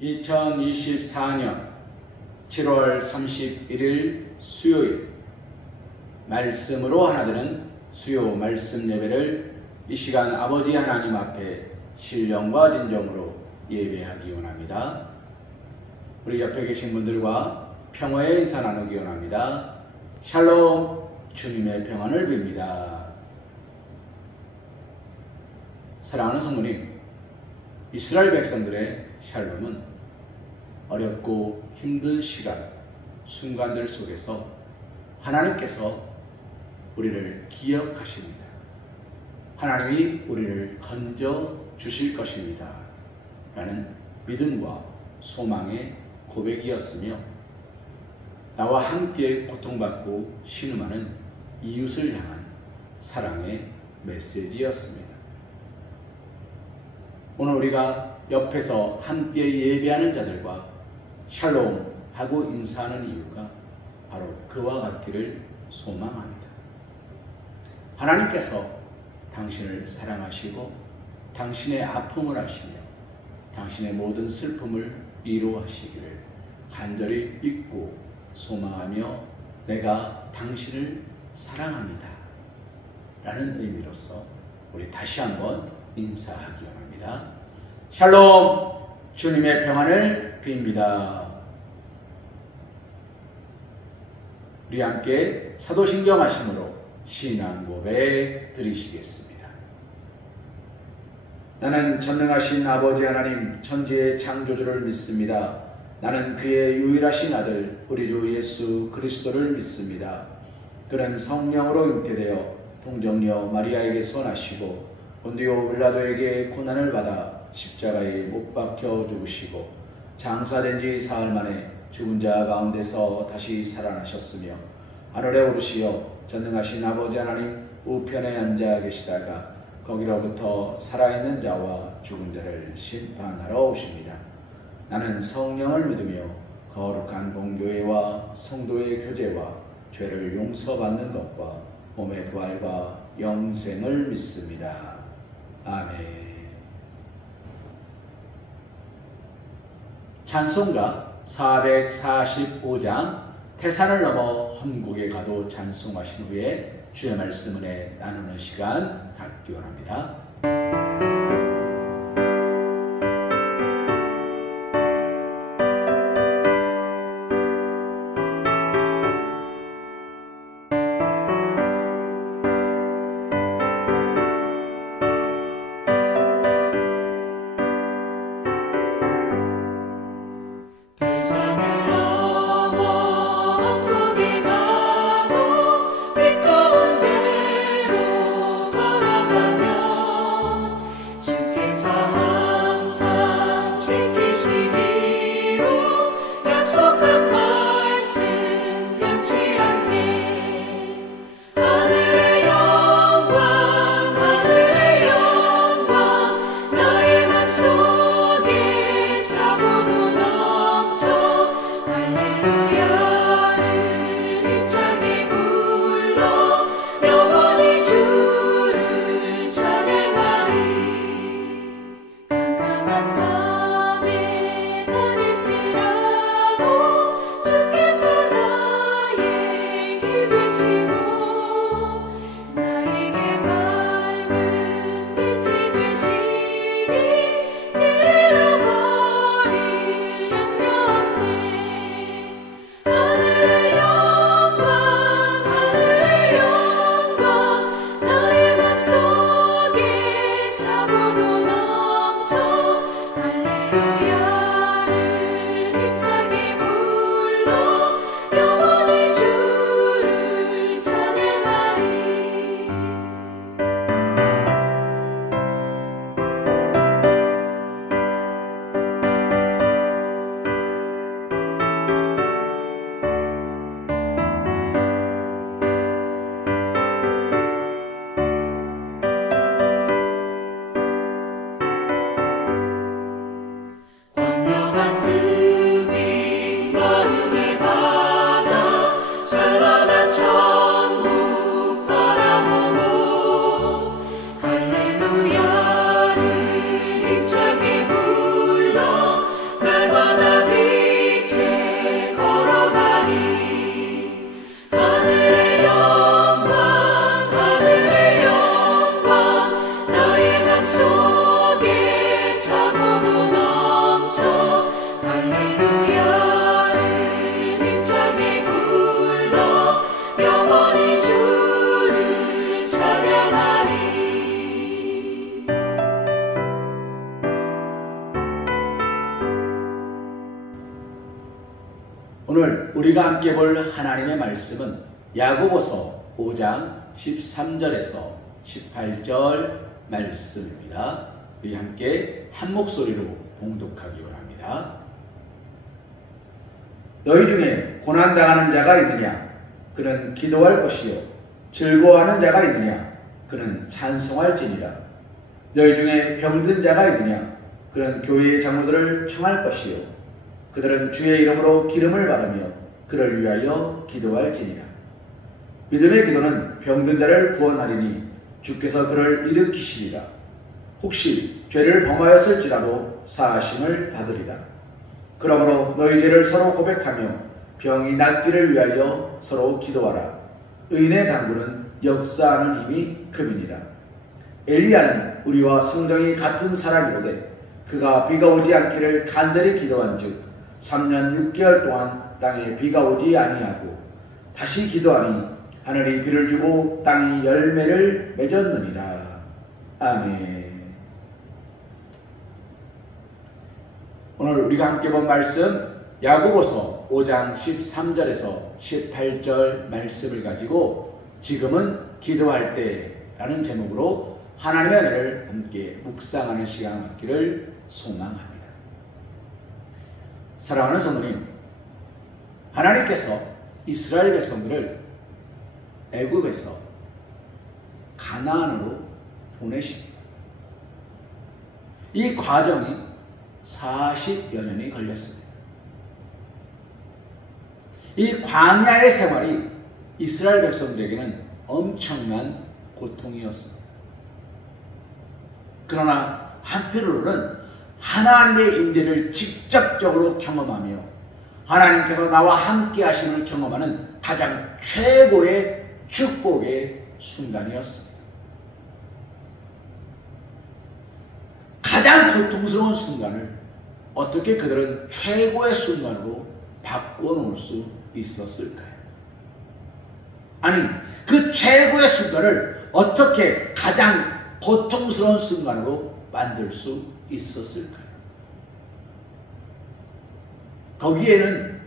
2024년 7월 31일 수요일 말씀으로 하나 되는 수요 말씀 예배를 이 시간 아버지 하나님 앞에 신령과 진정으로 예배하기 원합니다. 우리 옆에 계신 분들과 평화의 인사 나누기 원합니다. 샬롬, 주님의 평안을 빕니다. 사랑하는 성도님, 이스라엘 백성들의 샬롬은 어렵고 힘든 시간, 순간들 속에서 하나님께서 우리를 기억하십니다. 하나님이 우리를 건져 주실 것입니다. 라는 믿음과 소망의 고백이었으며, 나와 함께 고통받고 신음하는 이웃을 향한 사랑의 메시지였습니다. 오늘 우리가 옆에서 함께 예배하는 자들과 샬롬 하고 인사하는 이유가 바로 그와 같기를 소망합니다. 하나님께서 당신을 사랑하시고 당신의 아픔을 아시며 당신의 모든 슬픔을 위로하시기를 간절히 믿고 소망하며 내가 당신을 사랑합니다 라는 의미로서 우리 다시 한번 인사하기 원합니다. 샬롬, 주님의 평안을 빕니다. 우리 함께 사도신경 하심으로 신앙 고백 드리시겠습니다. 나는 전능하신 아버지 하나님 천지의 창조주를 믿습니다. 나는 그의 유일하신 아들 우리 주 예수 그리스도를 믿습니다. 그는 성령으로 잉태되어 동정녀 마리아에게서 나시고 본디오 빌라도에게 고난을 받아 십자가에 못 박혀 죽으시고 장사된 지 사흘 만에 죽은 자 가운데서 다시 살아나셨으며 하늘에 오르시어 전능하신 아버지 하나님 우편에 앉아 계시다가 거기로부터 살아있는 자와 죽은 자를 심판하러 오십니다. 나는 성령을 믿으며 거룩한 공교회와 성도의 교제와 죄를 용서받는 것과 몸의 부활과 영생을 믿습니다. 아멘. 찬송가 445장 태산을 넘어 험국에 가도 찬송하신 후에 주의 말씀 은혜 나누는 시간 갖기 원합니다. 우리가 함께 볼 하나님의 말씀은 야고보서 5장 13절에서 18절 말씀입니다. 우리 함께 한 목소리로 봉독하기 원합니다. 너희 중에 고난당하는 자가 있느냐? 그는 기도할 것이요. 즐거워하는 자가 있느냐? 그는 찬송할지니라. 너희 중에 병든 자가 있느냐? 그는 교회의 장로들을 청할 것이요. 그들은 주의 이름으로 기름을 받으며 그를 위하여 기도할지니라. 믿음의 기도는 병든 자를 구원하리니 주께서 그를 일으키시리라. 혹시 죄를 범하였을지라도 사하심을 받으리라. 그러므로 너희 죄를 서로 고백하며 병이 낫기를 위하여 서로 기도하라. 의인의 당부는 역사하는 힘이 금이니라. 엘리야는 우리와 성정이 같은 사람이로되 그가 비가 오지 않기를 간절히 기도한즉 3년 6개월 동안 땅에 비가 오지 아니하고 다시 기도하니 하늘이 비를 주고 땅이 열매를 맺었느니라. 아멘. 오늘 우리가 함께 본 말씀 야고보서 5장 13절에서 18절 말씀을 가지고 지금은 기도할 때라는 제목으로 하나님의 은혜를 함께 묵상하는 시간 갖기를 소망합니다. 사랑하는 성도님, 하나님께서 이스라엘 백성들을 애굽에서 가나안으로 보내십니다. 이 과정이 40여 년이 걸렸습니다. 이 광야의 생활이 이스라엘 백성들에게는 엄청난 고통이었습니다. 그러나 한편으로는 하나님의 임재를 직접적으로 경험하며 하나님께서 나와 함께 하심을 경험하는 가장 최고의 축복의 순간이었습니다. 가장 고통스러운 순간을 어떻게 그들은 최고의 순간으로 바꾸어 놓을 수 있었을까요? 아니, 그 최고의 순간을 어떻게 가장 고통스러운 순간으로 만들 수 있었을까요? 거기에는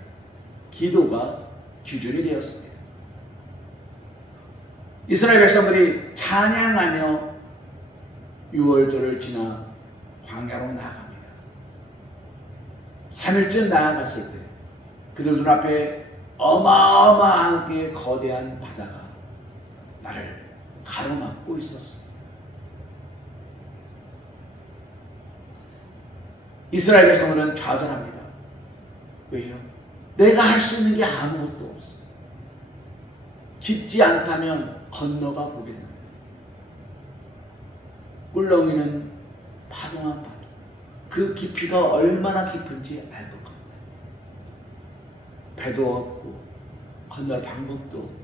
기도가 기준이 되었습니다. 이스라엘 백성들이 찬양하며 유월절을 지나 광야로 나아갑니다. 3일쯤 나아갔을 때 그들 눈앞에 어마어마하게 거대한 바다가 나를 가로막고 있었습니다. 이스라엘 백성들은 좌절합니다. 왜요? 내가 할 수 있는 게 아무것도 없어. 깊지 않다면 건너가 보겠는데 꿀렁이는 파동한 파도, 그 깊이가 얼마나 깊은지 알 것 같아요. 배도 없고 건널 방법도 없고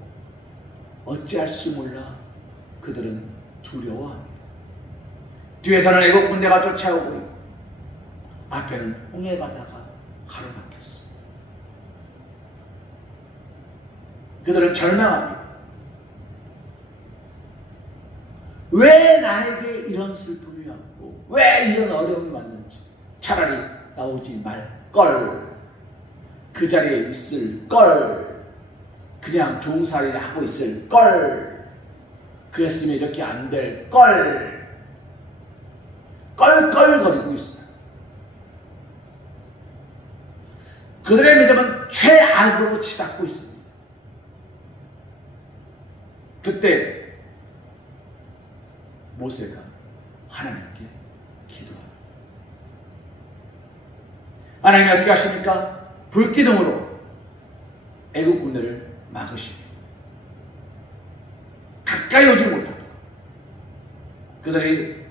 어찌할 수 몰라 그들은 두려워합니다. 뒤에서는 애국 군대가 쫓아오고 있고 앞에는 홍해바다가 가로막혔습니다. 그들은 절망합니다. 왜 나에게 이런 슬픔이 왔고 왜 이런 어려움이 왔는지 차라리 나오지 말걸, 그 자리에 있을걸, 그냥 종살이를 하고 있을걸, 그랬으면 이렇게 안 될걸, 껄껄거리고 있습니다. 그들의 믿음은 최악으로 치닫고 있습니다. 그때 모세가 하나님께 기도합니다. 하나님이 어떻게 하십니까? 불기둥으로 애국 군대를 막으십니다. 가까이 오지 못하도록 그들이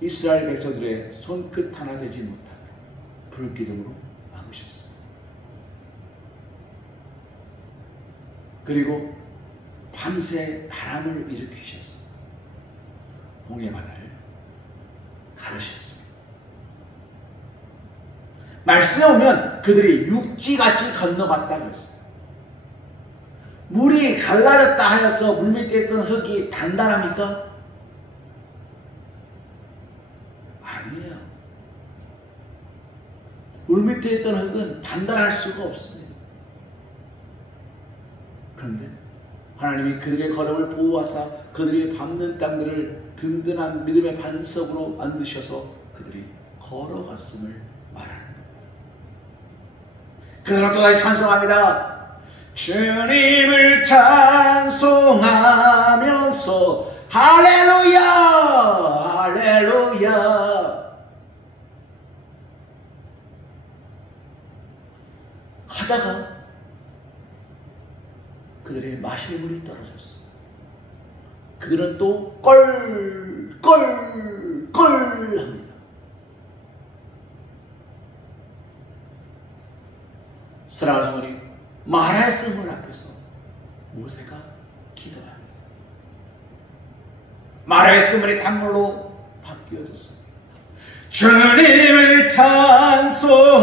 이스라엘 백성들의 손끝 하나 되지 못하도록 불기둥으로 막으셨습니다. 그리고 밤새 바람을 일으키셔서 홍해바다를 가르셨습니다. 말씀에 오면 그들이 육지같이 건너갔다 그랬습니다. 물이 갈라졌다 하여서 물밑에 있던 흙이 단단합니까? 아니에요. 물밑에 있던 흙은 단단할 수가 없습니다. 그런데 하나님이 그들의 걸음을 보호하사 그들이 밟는 땅들을 든든한 믿음의 반석으로 만드셔서 그들이 걸어갔음을 말하는 겁니다. 그들은 또다시 찬송합니다. 주님을 찬송하면서 할렐루야 할렐루야 하다가 그들의 마실 물이 떨어졌어. 그들은 또 껄껄껄 합니다. 사랑하는 어머니, 말씀을 앞에서 모세가 기도합니다. 말씀이 단물로 바뀌어졌습니다. 주님을 찬송하면서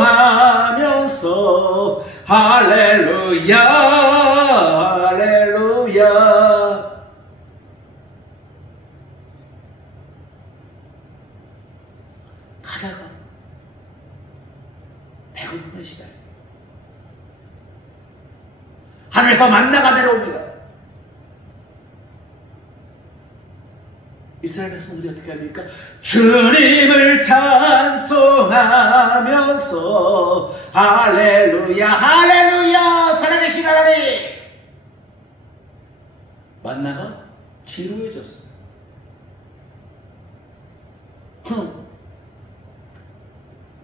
할렐루야 할렐루야 가다가 배고픔에 시달립니다. 하늘에서 만나가 내려옵니다. 이스라엘 백성들이 어떻게 합니까? 주님을 찬송하면서 할렐루야 할렐루야 살아계신 하나님. 만나가 지루해졌어요.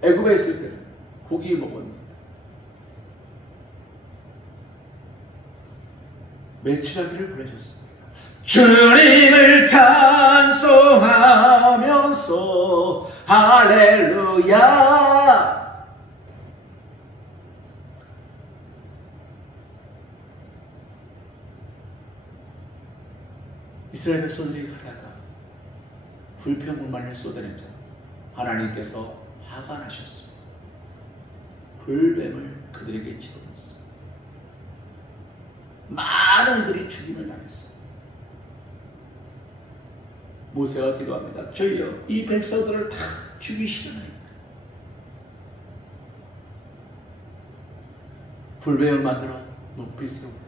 애굽에 있을 때 고기 먹었는데 메추라기를 보내셨습니다. 주님을 찬송하면서 할렐루야. 이스라엘 백성들이 가다가 불평불만을 쏟아내자 하나님께서 화가 나셨습니다. 불뱀을 그들에게 집어넣었습니다. 많은 이들이 죽임을 당했습니다. 모세가 기도합니다. 주여, 이 백성들을 다 죽이시려나이까. 불뱀을 만들어 높이 세우고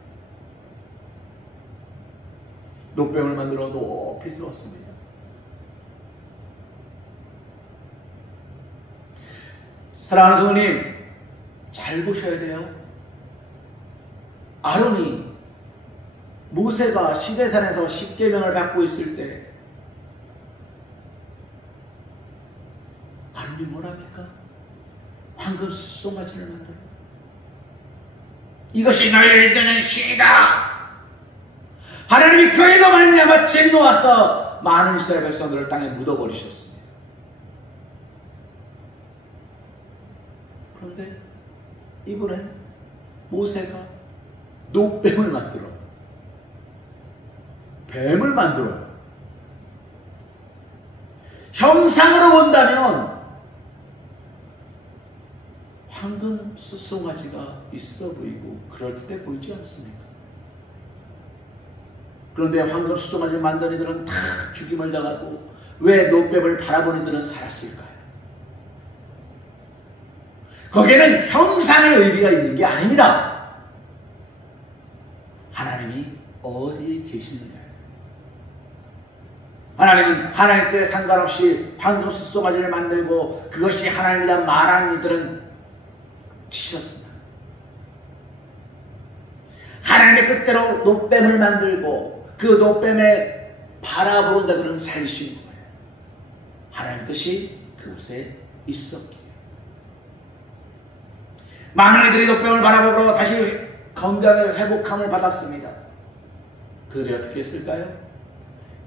노뱀을 만들어 높이 세웠습니다. 사랑하는 성도님, 잘 보셔야 돼요. 아론이 모세가 시내산에서 십계명을 받고 있을 때 아론이 뭐랍니까? 황금 숫송아지를 만들어 이것이 너희를 드는 신이다. 하나님이 그에도 말미암아 진노하사 많은 이스라엘 백성들을 땅에 묻어버리셨습니다. 그런데 이번엔 모세가 노뱀을 만들어 뱀을 만들어요. 형상으로 본다면 황금 숫송아지가 있어 보이고 그럴듯해 보이지 않습니까? 그런데 황금 숫송아지를 만든 이들은 다 죽임을 당하고 왜 노뱀을 바라보는 이들은 살았을까요? 거기에는 형상의 의미가 있는 게 아닙니다. 하나님이 어디에 계시느냐. 하나님은 하나님 뜻에 상관없이 황금 숫송아지를 만들고 그것이 하나님이다 말하는 이들은 치셨습니다. 하나님의 뜻대로 노뱀을 만들고 그 노뱀에 바라보는 자들은 살리신 거예요. 하나님의 뜻이 그곳에 있었기에. 많은 이들이 노뱀을 바라보고 다시 건강의 회복함을 받았습니다. 그들이 어떻게 했을까요?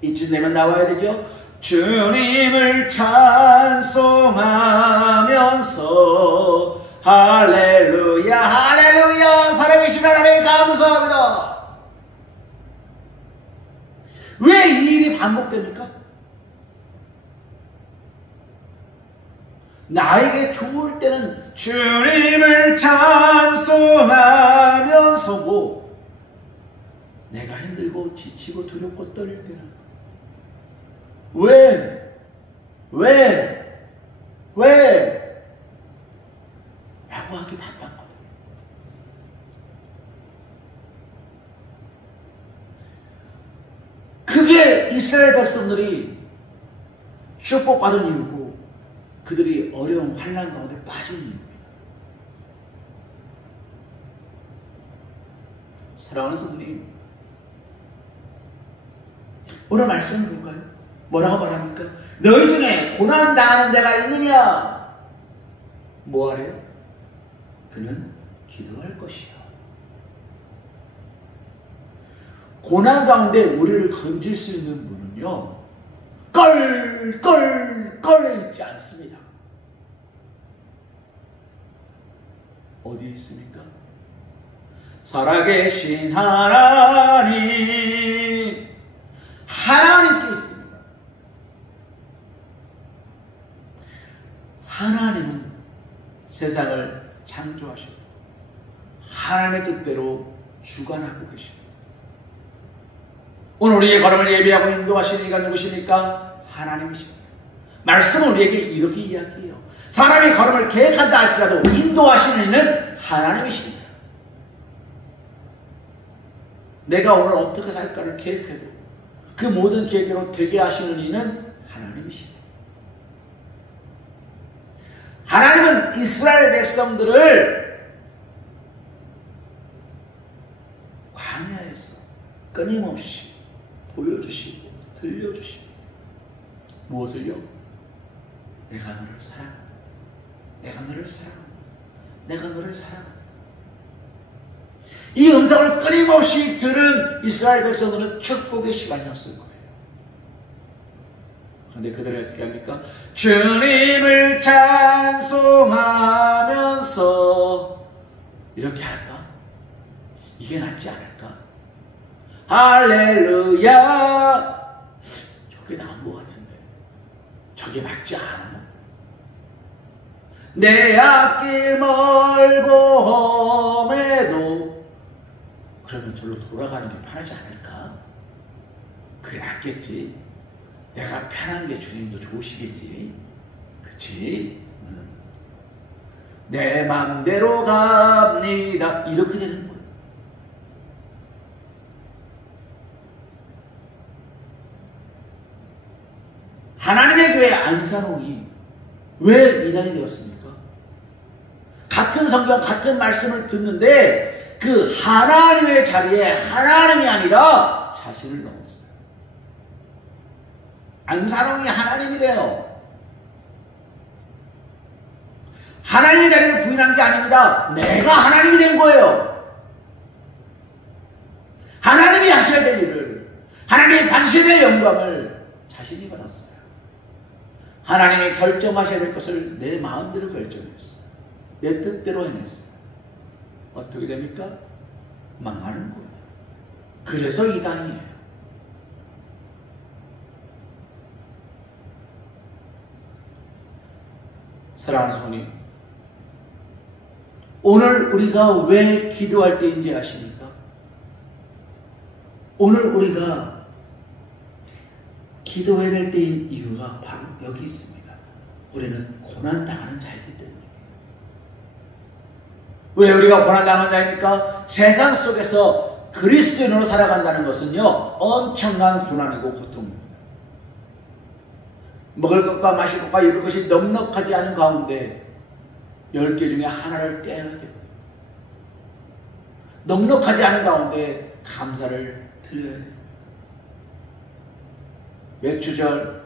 이쯤 되면 나와야 되죠. 주님을 찬송하면서 할렐루야 할렐루야 살아계신 하나님 감사합니다. 왜 이 일이 반복됩니까? 나에게 좋을 때는 주님을 찬송하면서고 내가 힘들고 지치고 두렵고 떨릴 때는 왜? 이스라엘 백성들이 축복받은 이유고 그들이 어려운 환난 가운데 빠진 이유입니다. 사랑하는 성도님, 오늘 말씀을 볼까요? 뭐라고 말합니까? 너희 중에 고난당하는 자가 있느냐? 뭐 하래요? 그는 기도할 것이요. 고난 가운데 우리를 건질 수 있는 분은요, 껄껄껄 있지 않습니다. 어디에 있습니까? 살아계신 하나님, 하나님께 있습니다. 하나님은 세상을 창조하시고 하나님의 뜻대로 주관하고 계십니다. 오늘 우리의 걸음을 예비하고 인도하시는 이가 누구십니까? 하나님이십니다. 말씀은 우리에게 이렇게 이야기해요. 사람이 걸음을 계획한다 할지라도 인도하시는 이는 하나님이십니다. 내가 오늘 어떻게 살까를 계획해도 그 모든 계획대로 되게 하시는 이는 하나님이십니다. 하나님은 이스라엘 백성들을 광야에서 끊임없이 보여주시고 들려주시고 무엇을요? 내가 너를 사랑한다. 내가 너를 사랑한다. 내가 너를 사랑한다. 이 음성을 끊임없이 들은 이스라엘 백성들은 축복의 시간이었을 거예요. 그런데 그들이 어떻게 합니까? 주님을 찬송하면서 이렇게 할까? 이게 낫지 않을까? 할렐루야! 저게 나은 것 같은데 저게 맞지 않아? 내 앞길 멀고 험해도 그러면 절로 돌아가는 게 편하지 않을까? 그게 낫겠지. 내가 편한 게 주님도 좋으시겠지. 그치? 내 맘대로 갑니다. 이렇게 되는 거예요. 하나님의 교회 안산홍이 왜 이단이 되었습니까? 같은 성경, 같은 말씀을 듣는데 그 하나님의 자리에 하나님이 아니라 자신을 넣었어요. 안산홍이 하나님이래요. 하나님의 자리를 부인한 게 아닙니다. 내가 하나님이 된 거예요. 하나님이 하셔야 될 일을, 하나님이 받으셔야 될 영광을 자신이 받았어요. 하나님이 결정하셔야 될 것을 내 마음대로 결정했어요. 내 뜻대로 해냈어요. 어떻게 됩니까? 망하는 거예요. 그래서 이단이에요. 사랑하는 성도님, 오늘 우리가 왜 기도할 때인지 아십니까? 오늘 우리가 기도해야 될 때인 이유가 바로 여기 있습니다. 우리는 고난당하는 자이기 때문입니다. 왜 우리가 고난당하는 자입니까? 세상 속에서 그리스도인으로 살아간다는 것은요, 엄청난 고난이고 고통입니다. 먹을 것과 마실 것과 입을 것이 넉넉하지 않은 가운데 10개 중에 하나를 떼어야 됩니다. 넉넉하지 않은 가운데 감사를 드려야 됩니다. 맥주절,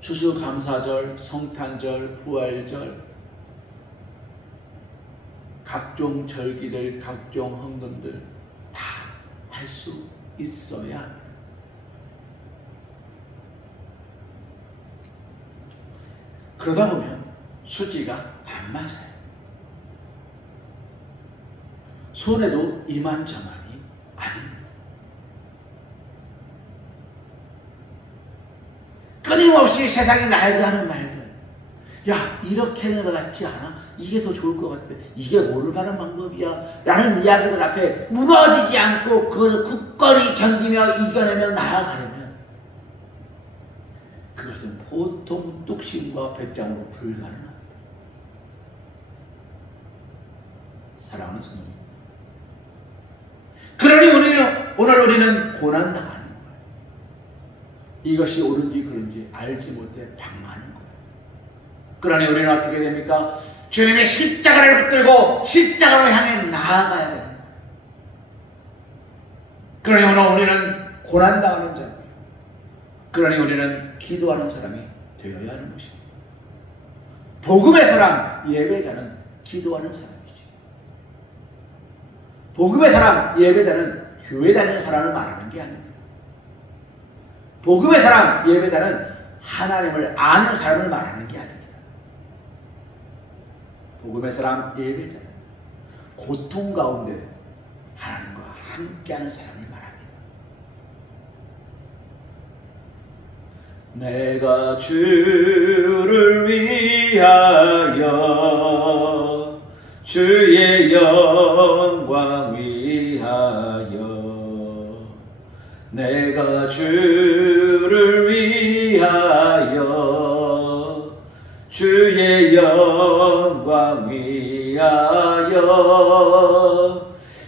추수감사절, 성탄절, 부활절, 각종 절기들, 각종 헌금들 다 할 수 있어야 합니다. 그러다 보면 수지가 안 맞아요. 손해도 이만저만이 아닙니다. 끊임없이 세상이 나에게 하는 말들, 야, 이렇게 하는 것 같지 않아? 이게 더 좋을 것 같아. 이게 올바른 방법이야. 라는 이야기들 앞에 무너지지 않고 그것을 굳건히 견디며 이겨내며 나아가려면 그것은 보통 뚝심과 배짱으로 불가능합니다. 사랑하는 성도님, 그러니 오늘 우리는 고난당하는 거예요. 이것이 옳은지 그른지 알지 못해 방황하는 거예요. 그러니 우리는 어떻게 됩니까? 주님의 십자가를 붙들고 십자가로 향해 나아가야 됩니다. 그러니 오늘 우리는 고난당하는 자입니다. 그러니 우리는 기도하는 사람이 되어야 하는 것입니다. 복음의 사람, 예배자는 기도하는 사람이죠. 복음의 사람, 예배자는 교회 다니는 사람을 말하는 게 아닙니다. 복음의 사람, 예배자는 하나님을 아는 사람을 말하는 게 아닙니다. 복음의 사람, 예배자는 고통 가운데 하나님과 함께하는 사람을 말합니다. 내가 주를 위하여 주의 영광 위하여 내가 주를 위하여 주의 영광 위하여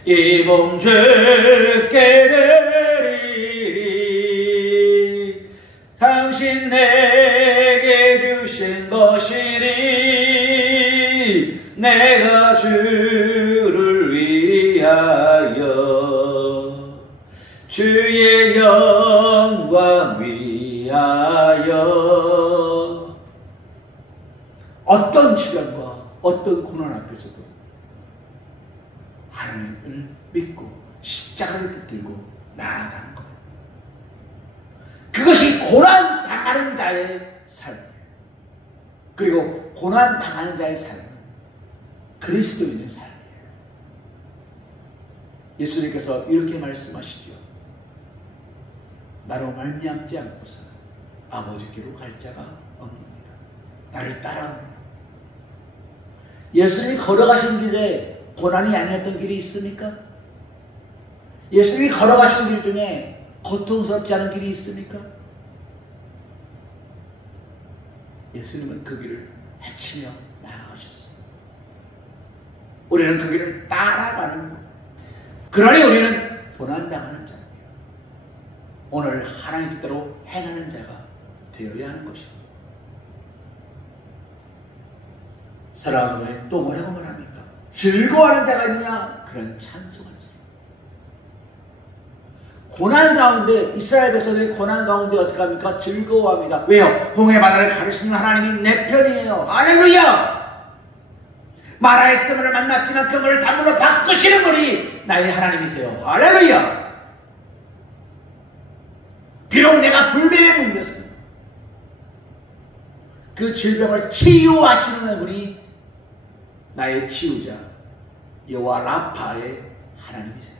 이 몸 주께 드리리 당신 내게 주신 것이니 내가 주를 위하여 주의 영광 위하여 어떤 시련과 어떤 고난 앞에서도 하나님을 믿고 십자가를 붙들고 나아가는 거예요. 그것이 고난 당하는 자의 삶이에요. 그리고 고난 당하는 자의 삶은 그리스도인의 삶이에요. 예수님께서 이렇게 말씀하시죠. 나로 말미암지 않고서 아버지께로 갈 자가 없느니라. 나를 따라오라. 예수님이 걸어가신 길에 고난이 아니었던 길이 있습니까? 예수님이 걸어가신 길 중에 고통스럽지 않은 길이 있습니까? 예수님은 그 길을 헤치며 나아가셨어요. 우리는 그 길을 따라가는 거예요. 그러니 우리는 고난당하는 자예요. 오늘 하나님 뜻대로 행하는 자가 되어야 하는 것입니다. 사랑하는 분이 또 뭐라고 말합니까? 즐거워하는 자가 있느냐? 그런 찬송하지. 고난 가운데 이스라엘 백성들이 고난 가운데 어떻게 합니까? 즐거워합니다. 왜요? 홍해 바다를 가르치는 하나님이 내 편이에요. 할렐루야! 마라의 씀을 만났지만 그 물을 단물로 바꾸시는 분이 나의 하나님이세요. 할렐루야! 비록 내가 불뱀에 물렸어. 그 질병을 치유하시는 분이 나의 치유자 여호와 라파의 하나님이세요.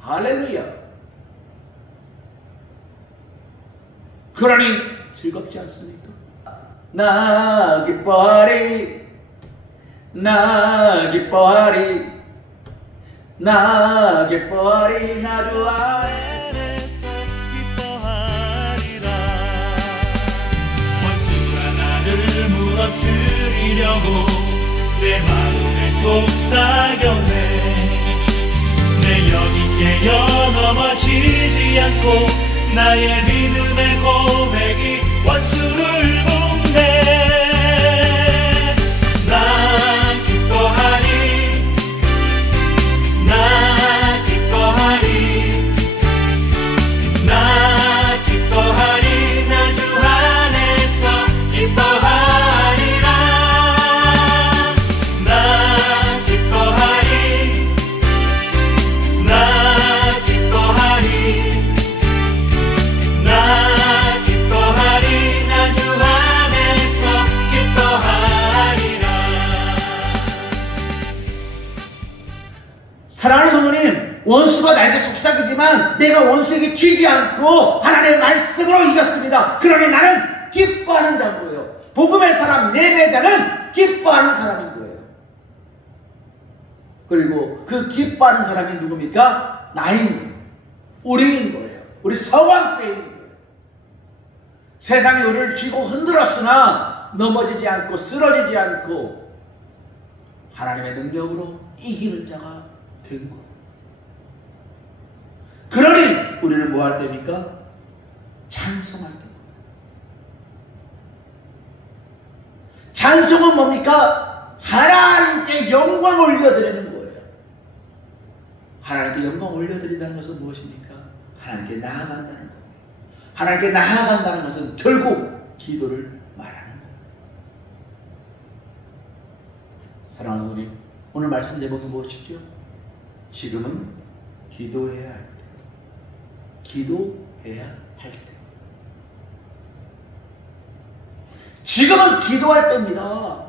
할렐루야. 그러니 즐겁지 않습니까? 나 기뻐하리 나 기뻐하리 나 기뻐하리 나 좋아해 기뻐하리라 원수가 나를 무너뜨리려고 내 마음에 속삭였네. 내 영이 깨어 넘어지지 않고 나의 믿음의 고백이 원수를 붕대. 나 기뻐하리 나 기뻐하리 나 기뻐하리 나 주 안에서 기뻐하리라. 나 기뻐하리 나 기뻐하리 나 기뻐하리 나 주 안에서 기뻐하리라. 사랑하는 성도님, 원수가 나에게 속삭이지만 내가 원수에게 쥐지 않고 하나님의 말씀으로 이겼습니다. 그러니 나는 기뻐하는 자인 거예요. 복음의 사람, 예배자는 기뻐하는 사람인 거예요. 그리고 그 기뻐하는 사람이 누굽니까? 나인 거예요. 우리인 거예요. 우리 서왕교회인 거예요. 세상이 우리를 쥐고 흔들었으나 넘어지지 않고 쓰러지지 않고 하나님의 능력으로 이기는 자가 된 거예요. 그러니 우리는 뭐 할 때입니까? 찬송할 때입니다. 찬송은 뭡니까? 하나님께 영광 올려드리는 거예요. 하나님께 영광 올려드린다는 것은 무엇입니까? 하나님께 나아간다는 거예요. 하나님께 나아간다는 것은 결국 기도를 말하는 거예요. 사랑하는 우리, 오늘 말씀 제목이 무엇이죠? 지금은 기도해야 할 때. 기도해야 할 때. 지금은 기도할 때입니다.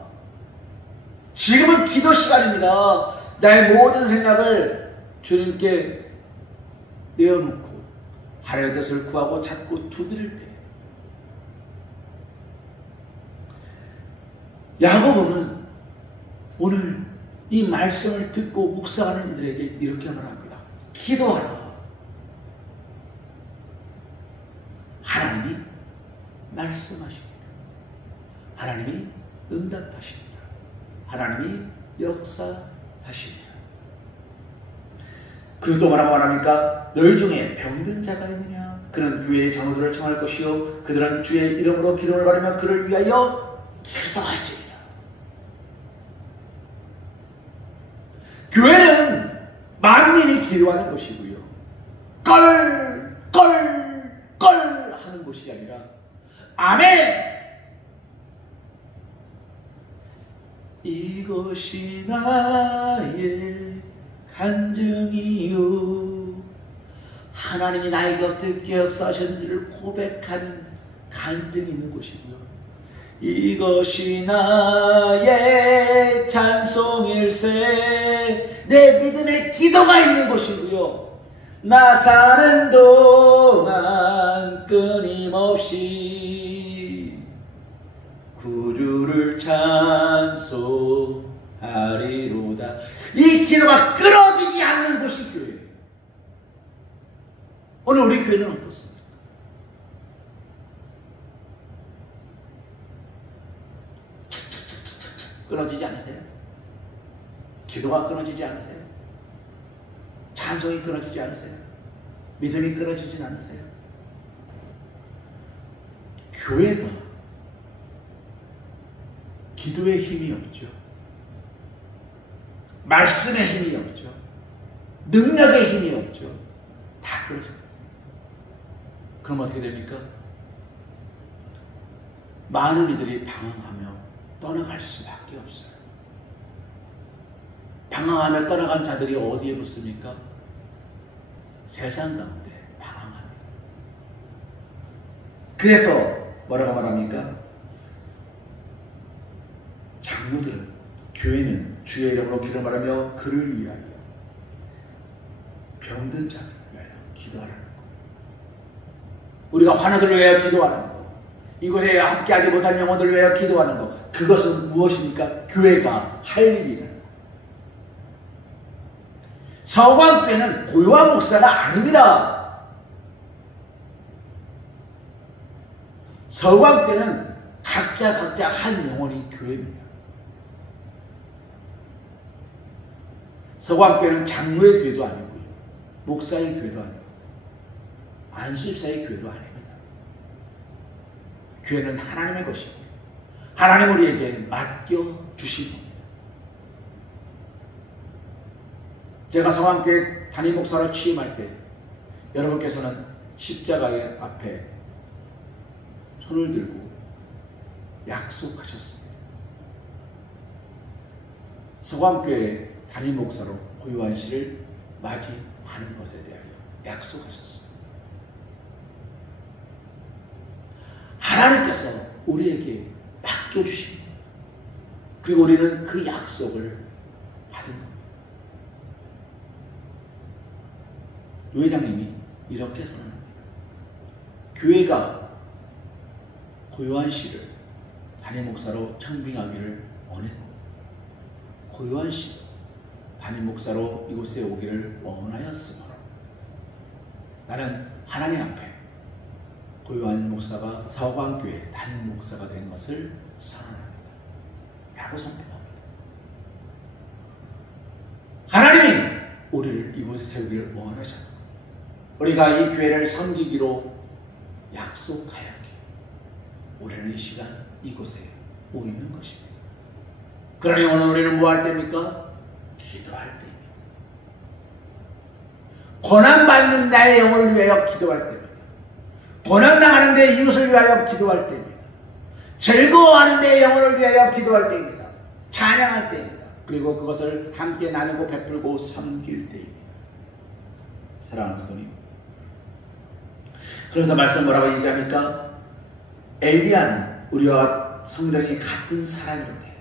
지금은 기도 시간입니다. 나의 모든 생각을 주님께 내어놓고 하나님의 뜻을 구하고 찾고 두드릴 때. 야고보는 오늘 이 말씀을 듣고 묵상하는 이들에게 이렇게 말합니다. 기도하라. 하나님이 말씀하십니다. 하나님이 응답하십니다. 하나님이 역사하십니다. 그리고 또 뭐라고 말합니까? 너희 중에 병든 자가 있느냐? 그는 교회의 장로들을 청할 것이요 그들은 주의 이름으로 기도를 받으며 그를 위하여 기도할지니라. 교회는 만민이 기도하는 곳이고요. 껄 하는 곳이 아니라 아멘! 이것이 나의 간증이요. 하나님이 나의 곁을 역사하셨는지를 고백하는 간증이 있는 곳이고요. 이것이 나의 찬송일세. 내 믿음의 기도가 있는 곳이고요. 나 사는 동안 끊임없이 구주를 찬송하리로다. 이 기도가 끊어지지 않는 곳이 교회예요. 오늘 우리 교회는 어떻습니까? 끊어지지 않으세요? 기도가 끊어지지 않으세요? 찬송이 끊어지지 않으세요? 믿음이 끊어지지 않으세요? 교회가 기도의 힘이 없죠. 말씀의 힘이 없죠. 능력의 힘이 없죠. 다 끊어져요. 그럼 어떻게 됩니까? 많은 이들이 방황하며 떠나갈 수밖에 없어요. 방황하며 떠나간 자들이 어디에 붙습니까? 세상 가운데 방황합니다. 그래서 뭐라고 말합니까? 장로들은, 교회는 주의 이름으로 기도를 말하며 그를 위하여, 병든 자를 위하여 기도하라는 것. 우리가 환우들을 위하여 기도하는 것, 이곳에 함께하지 못한 영혼들을 위하여 기도하는 것, 그것은 무엇입니까? 교회가 할 일이라는 것. 서광교회는 고요한 목사가 아닙니다. 서광교회는 각자 한 영혼이 교회입니다. 서광교회는 장로의 교회도 아니고요, 목사의 교회도 아니고, 안수집사의 교회도 아닙니다. 교회는 하나님의 것입니다. 하나님 우리에게 맡겨주신 겁니다. 제가 서광교회 담임 목사로 취임할 때 여러분께서는 십자가의 앞에 손을 들고 약속하셨습니다. 서광교회 담임 목사로 고요한 시를 맞이하는 것에 대하여 약속하셨습니다. 하나님께서 우리에게 맡겨주신 것, 그리고 우리는 그 약속을 받은 겁니다. 유 회장님이 이렇게 선언합니다. 교회가 고요한 시를 담임 목사로 청빙하기를 원했고, 고요한 시 담임 목사로 이곳에 오기를 원하였으므로 나는 하나님 앞에 고요한 목사가 서광교회 담임 목사가 된 것을 선언합니다. 라고 선포합니다. 하나님이 우리를 이곳에 세우기를 원하셨고, 우리가 이 교회를 섬기기로 약속하였기에 우리는 이 시간 이곳에 모이는 것입니다. 그러니 오늘 우리는 뭐 할 때입니까? 기도할 때입니다. 고난받는 나의 영혼을 위하여 기도할 때입니다. 고난당하는 내 이웃을 위하여 기도할 때입니다. 즐거워하는 내 영혼을 위하여 기도할 때입니다. 찬양할 때입니다. 그리고 그것을 함께 나누고 베풀고 섬길 때입니다. 사랑하는 성도님, 그래서 말씀 뭐라고 얘기합니까? 엘리야는 우리와 성령이 같은 사람인데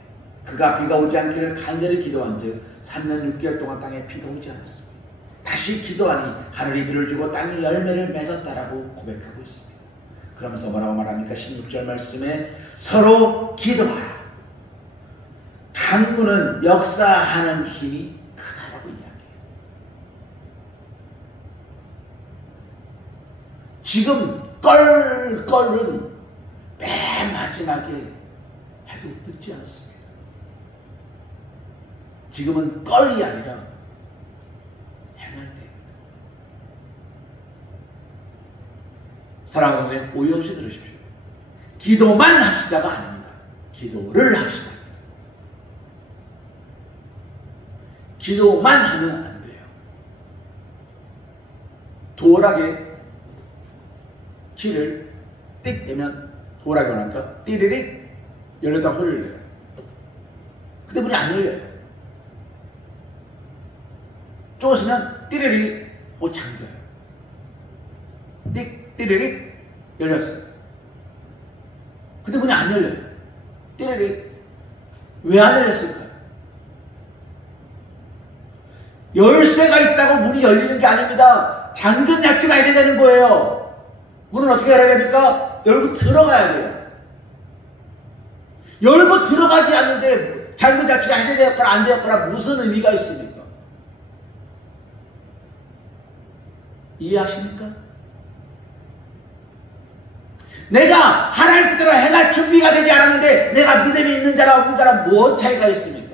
그가 비가 오지 않기를 간절히 기도한즉 3년 6개월 동안 땅에 비가 오지 않았습니다. 다시 기도하니 하늘이 비를 주고 땅이 열매를 맺었다라고 고백하고 있습니다. 그러면서 뭐라고 말합니까? 16절 말씀에 서로 기도하라. 강구는 역사하는 힘이 크다라고 이야기해요. 지금 껄껄은 맨 마지막에 해도 늦지 않습니다. 지금은 껄이 아니라 행할 때입니다. 사랑하는 분들, 오해 없이 들으십시오. 기도만 합시다가 아닙니다. 기도를 합시다. 기도만 하면 안 돼요. 도락에 키를 띡 내면 도락이 오니까 띠리릭 열렸다 홀을 내요. 근데 문이 안 열려요. 쪼으시면 띠리릭 못 잠겨요. 띡 띠리릭 열렸어요. 근데 문이 안 열려요. 띠리릭. 왜 안 열렸을까요? 열쇠가 있다고 문이 열리는 게 아닙니다. 잠금 닫지가 해야 되는 거예요. 문은 어떻게 열어야 됩니까? 열고 들어가야 돼요. 열고 들어가지 않는데 잠금 닫지가 해야 되었거나 안 되었거나 무슨 의미가 있습니까? 이해하십니까? 내가 하나님 뜻대로 행할 준비가 되지 않았는데 내가 믿음이 있는 자라 없는 자라 무엇 차이가 있습니까?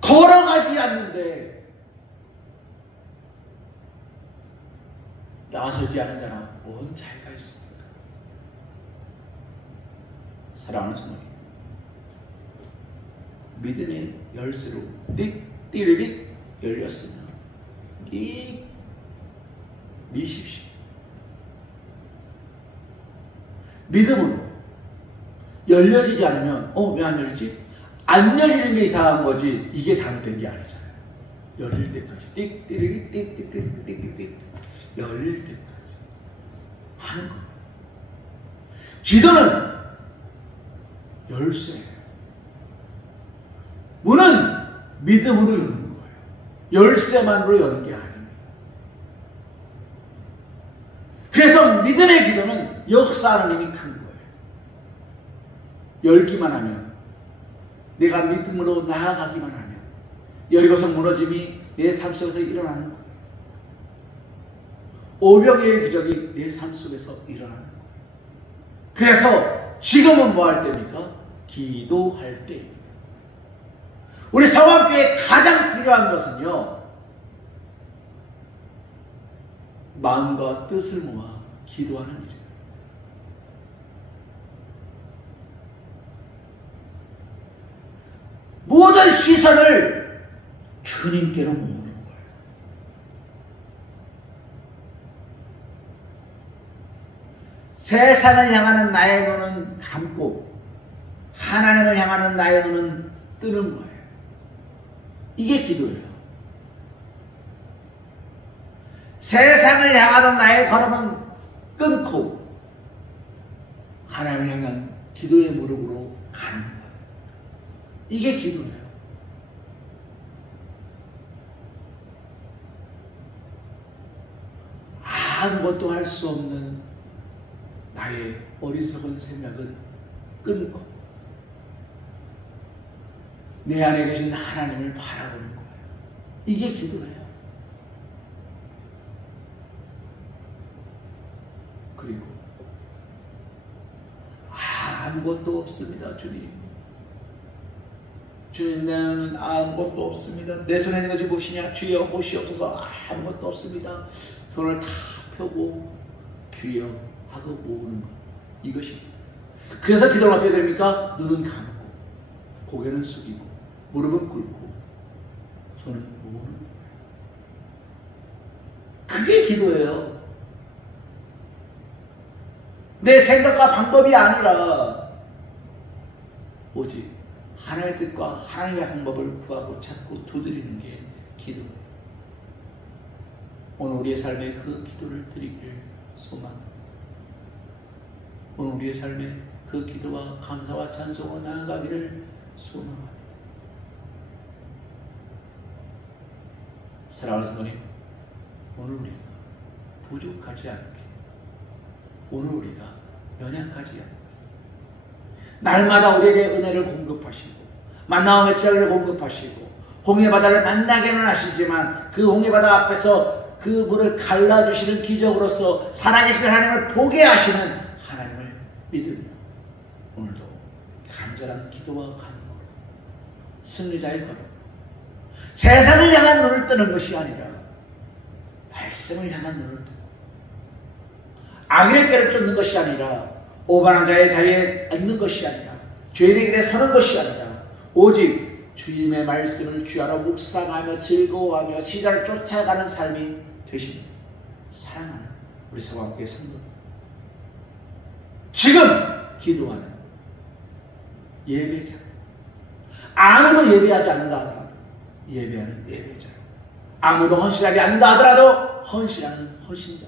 걸어가지 않는데 나서지 않은 자랑 뭔 차이가 있습니까? 사랑하는 성도님, 믿음의 열쇠로 띠리릭 열렸으면 이 미십시오. 믿음으로 열려지지 않으면 왜 안 열리지? 안 열리는 게 이상한 거지 이게 잘못된 게 아니잖아요. 열릴 때까지 띡 띠리릭 띡 열릴 때까지 하는 겁니다. 기도는 열쇠예요. 문은 믿음으로 여는 거예요. 열쇠만으로 여는 게 아닙니다. 그래서 믿음의 기도는 역사하는 힘이 큰 거예요. 열기만 하면, 내가 믿음으로 나아가기만 하면 여리고성 무너짐이 내 삶 속에서 일어나는 거예요. 오병이의 기적이 내 삶 속에서 일어나는 거예요. 그래서 지금은 뭐 할 때입니까? 기도할 때입니다. 우리 성황교회에 가장 필요한 것은요, 마음과 뜻을 모아 기도하는 일이에요. 모든 시선을 주님께로 모으는 거예요. 세상을 향하는 나의 눈은 감고 하나님을 향하는 나의 눈은 뜨는 거예요. 이게 기도예요. 세상을 향하던 나의 걸음은 끊고 하나님을 향한 기도의 무릎으로 가는 거예요. 이게 기도예요. 아무것도 할 수 없는 나의 어리석은 생각은 끊고 내 안에 계신 하나님을 바라보는 거예요. 이게 기도예요. 그리고 아무것도 없습니다, 주님. 주님, 나는 아무것도 없습니다. 내 손에 있는 것이 무엇이냐? 주여 보시옵소서. 아무것도 없습니다. 손을 다 펴고 주여 하고 모으는 것, 이것이. 그래서 기도는 어떻게 됩니까? 눈은 감고 고개는 숙이고 무릎은 꿇고 손은 모으는 것. 그게 기도예요. 내 생각과 방법이 아니라 오직 하나님의 뜻과 하나님의 방법을 구하고 찾고 두드리는 게 기도예요. 오늘 우리의 삶에 그 기도를 드리기를 소망합니다. 오늘 우리의 삶에 그 기도와 감사와 찬송으로 나아가기를 소망합니다. 사랑하는 성도님, 오늘 우리가 부족하지 않게, 오늘 우리가 연약하지 않게 날마다 우리에게 은혜를 공급하시고 만나와 맺자를 공급하시고 홍해 바다를 만나게는 하시지만 그 홍해 바다 앞에서 그 물을 갈라주시는 기적으로서 살아계신 하나님을 보게 하시는 하나님을 믿으며 오늘도 간절한 기도와 간구로 승리자의 걸음, 세상을 향한 눈을 뜨는 것이 아니라 말씀을 향한 눈을 뜨고 악인의 꾀를 쫓는 것이 아니라 오만한 자의 자리에 앉는 것이 아니라 죄인의 길에 서는 것이 아니라 오직 주님의 말씀을 귀하러 묵상하며 즐거워하며 시장을 쫓아가는 삶이 되십니다. 사랑하는 우리 성함교회 성도, 지금 기도하는 예배자, 아무도 예배하지 않는다 하더라도 예배하는 예배자, 아무도 헌신하지 않는다 하더라도 헌신하는 헌신자,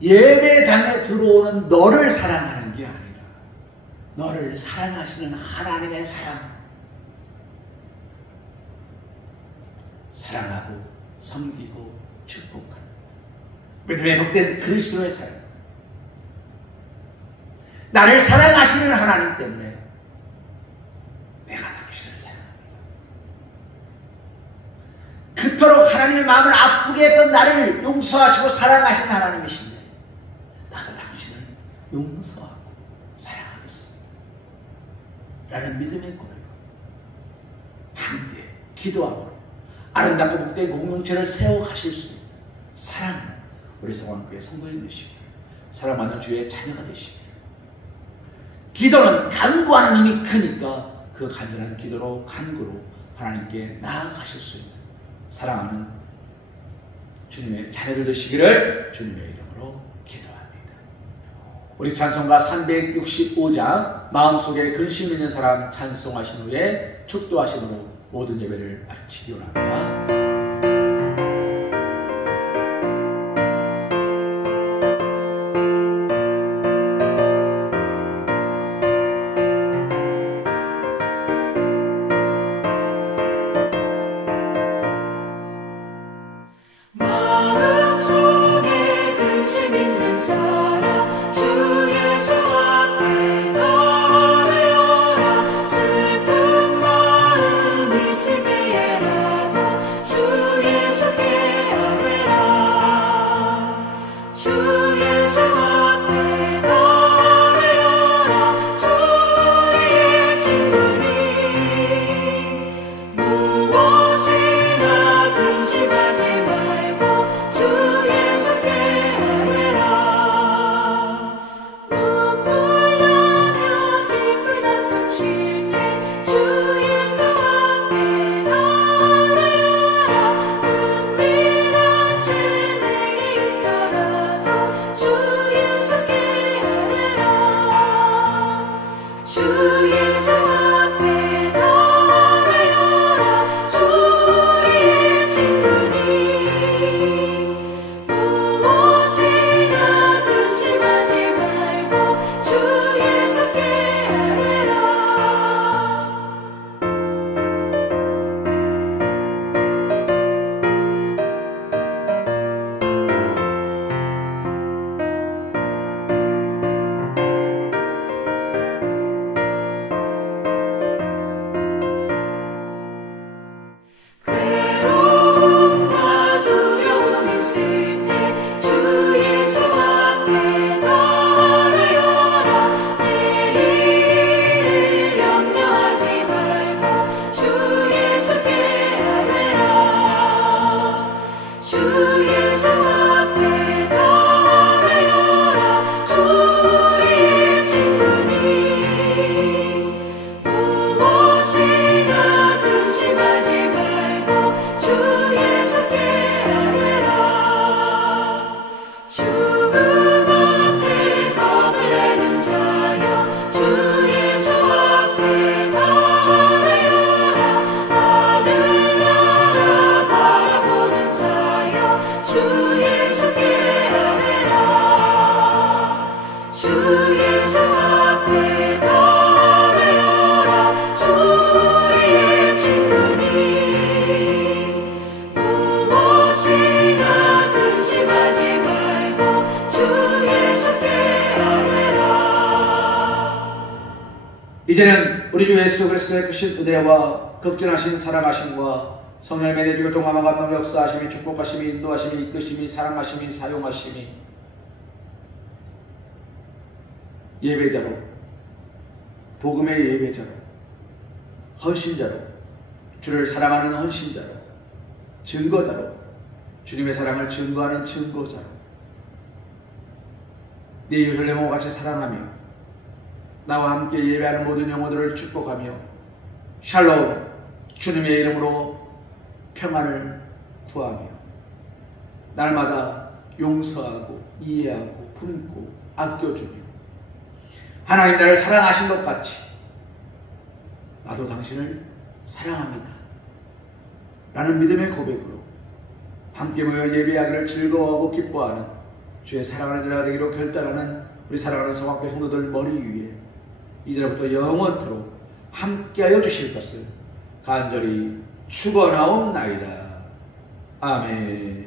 예배당에 들어오는 너를 사랑하는 게 아니라 너를 사랑하시는 하나님의 사랑하고 섬기고 축복하는 믿음의 복된 그리스도의 삶. 나를 사랑하시는 하나님 때문에 내가 당신을 사랑합니다. 그토록 하나님의 마음을 아프게 했던 나를 용서하시고 사랑하신 하나님이신데 나도 당신을 용서하고 사랑하겠습니다. 라는 믿음의 고백으로 함께 기도하고 아름답고 복된 공동체를 세워가실 수 있는 사랑하는 우리 성황교회 성도님 되시기를, 사랑받는 주의 자녀가 되시기를. 기도는 간구하는 힘이 크니까 그 간절한 기도로 간구로 하나님께 나아가실 수 있는 사랑하는 주님의 자녀들 되시기를 주님의 이름으로 기도합니다. 우리 찬송가 365장 마음속에 근심 있는 사람 찬송하신 후에 축도하심으로 모든 예배를 마치기 원합니다. 주 이제는 우리 주 예수 그리스도의 크신 은혜와 극진하신 사랑하심과 성령의 내주고 동함과 감동 역사하심이 축복하심이 인도하심이 이끄심이 사랑하심이 사용하심이 예배자로 복음의 예배자로 헌신자로 주를 사랑하는 헌신자로 증거자로 주님의 사랑을 증거하는 증거자로 네 이웃을 몸과 같이 사랑하며 나와 함께 예배하는 모든 영혼들을 축복하며 샬롬 주님의 이름으로 평안을 구하며 날마다 용서하고 이해하고 품고 아껴주며 하나님 나를 사랑하신 것 같이 나도 당신을 사랑합니다 라는 믿음의 고백으로 함께 모여 예배하기를 즐거워하고 기뻐하는 주의 사랑하는 자가 되기로 결단하는 우리 사랑하는 성학교 성도들 머리 위에 이제부터 영원토록 함께하여 주실 것을 간절히 축원하옵나이다. 아멘.